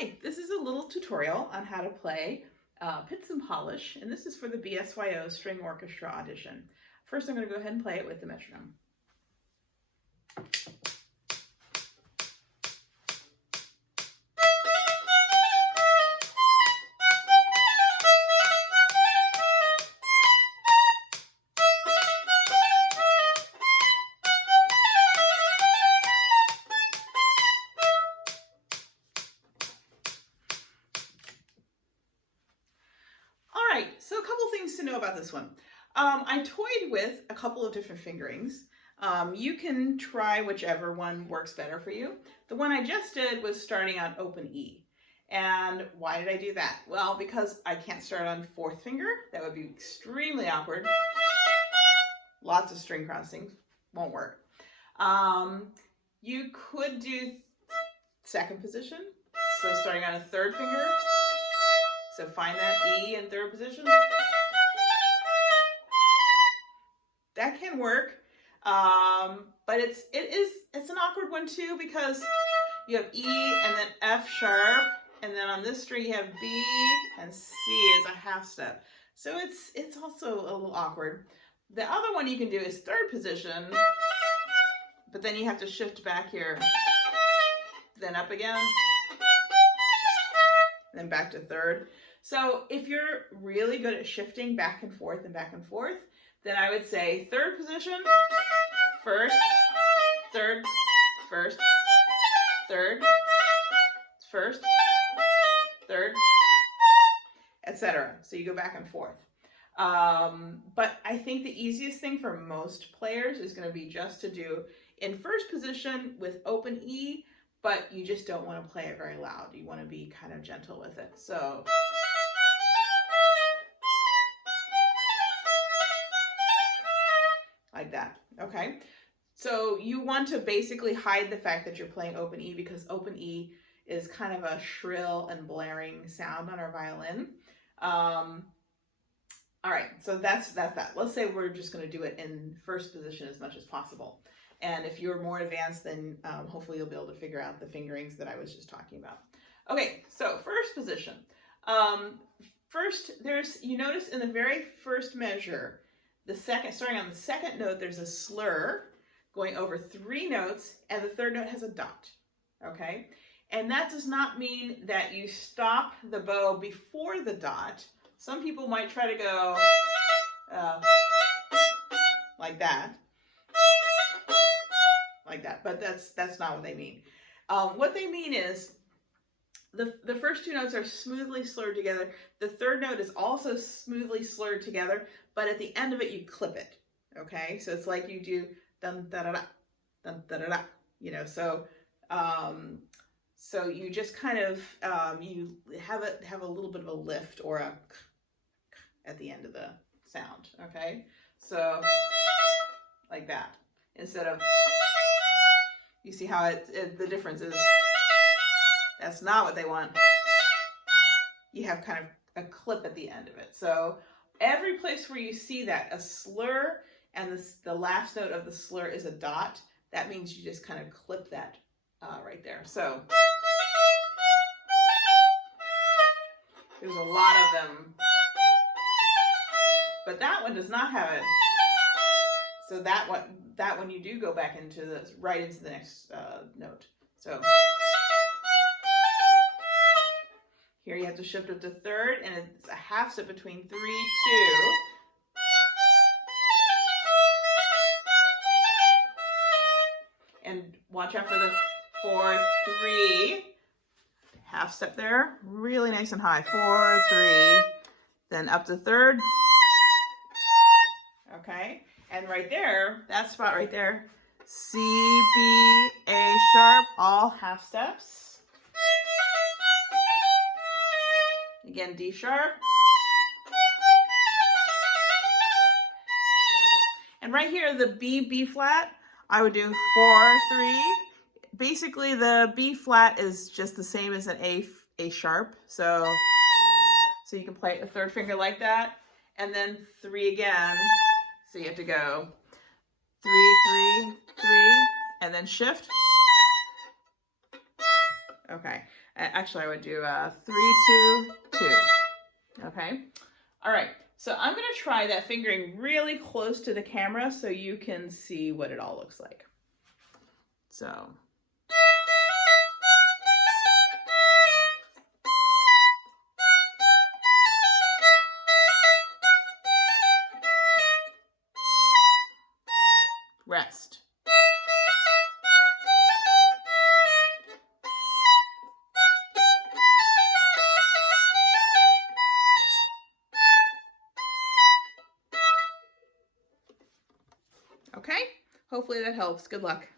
Hi, this is a little tutorial on how to play Pizz and Polish, and this is for the BSYO String Orchestra audition. First, I'm going to go ahead and play it with the metronome. So a couple things to know about this one. I toyed with a couple of different fingerings. You can try whichever one works better for you. The one I just did was starting on open E. And why did I do that? Well, because I can't start on fourth finger. That would be extremely awkward. Lots of string crossings. Won't work. You could do second position. So starting on a third finger. So find that E in third position. That can work, but it's an awkward one too, because you have E and then F sharp, and then on this string you have B and C as a half step. So it's also a little awkward. The other one you can do is third position, but then you have to shift back here, then up again, and then back to third. So if you're really good at shifting back and forth, then I would say third position, first, third, first, third, first, third, etc. So you go back and forth. But I think the easiest thing for most players is going to be just to do in first position with open E, but you just don't want to play it very loud. You want to be kind of gentle with it. So like that. Okay. So you want to basically hide the fact that you're playing open E, because open E is kind of a shrill and blaring sound on our violin. All right. So that's that. Let's say we're just going to do it in first position as much as possible. And if you're more advanced, then hopefully you'll be able to figure out the fingerings that I was just talking about. Okay. So first position. First, you notice in the very first measure, starting on the second note, there's a slur going over 3 notes, and the third note has a dot, okay? And that does not mean that you stop the bow before the dot. Some people might try to go like that, but that's not what they mean. What they mean is the first 2 notes are smoothly slurred together. The third note is also smoothly slurred together, but at the end of it, you clip it, okay? So it's like you do dun-da-da-da, dun-da-da-da, you know, so you just kind of, you have a little bit of a lift or a at the end of the sound, okay? So like that, instead of, you see how the difference is, that's not what they want. You have kind of a clip at the end of it. So every place where you see that, a slur, and the last note of the slur is a dot, that means you just kind of clip that right there. So there's a lot of them, but that one does not have it. So that one you do go back into right into the next note. So here you have to shift it to third, and it's a half step between 3, 2. And watch out for the 4, 3. Half step there, really nice and high. 4, 3. Then up to third. Okay, and right there, that spot right there, C, B, A sharp, all half steps. Again, D sharp. And right here, the B flat, I would do 4, 3. Basically, the B flat is just the same as an A sharp. So you can play it the third finger like that. And then 3 again. So you have to go 3, 3, 3, and then shift. Okay. Actually, I would do 3, 2, 2. Okay. All right. So I'm going to try that fingering really close to the camera so you can see what it all looks like. So. Rest. Okay, hopefully that helps. Good luck.